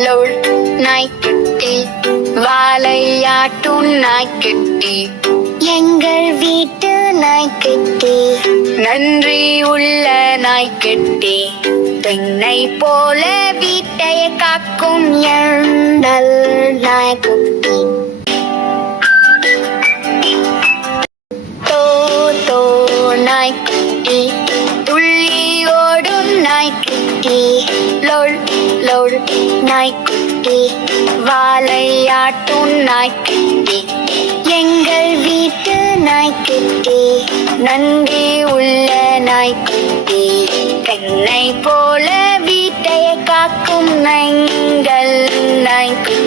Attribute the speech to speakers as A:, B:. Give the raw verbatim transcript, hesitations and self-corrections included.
A: லோள் நாய்க்குட்டி, வாலையாட்டும் நாய்க்குட்டி, எங்கள் வீட்டு நாய்க்குட்டி, நன்றி உள்ள நாய்க்குட்டி, பெண்ணை போல வீட்டைய காக்கும் எங்கள் நாய்க்குட்டி. தோ தோ நாய்க்குட்டி, துள்ளி ஓடும் நாய்க்குட்டி, லோள் லோள் நாய்க்குட்டி, வாலையாட்டும் நாய்க்குட்டி, எங்கள் வீட்டு நாய்க்குட்டி, நன்றி உள்ள நாய்க்குட்டி, பெண்ணை போல வீட்டைய காக்கும் எங்கள் நாய்க்குட்டி.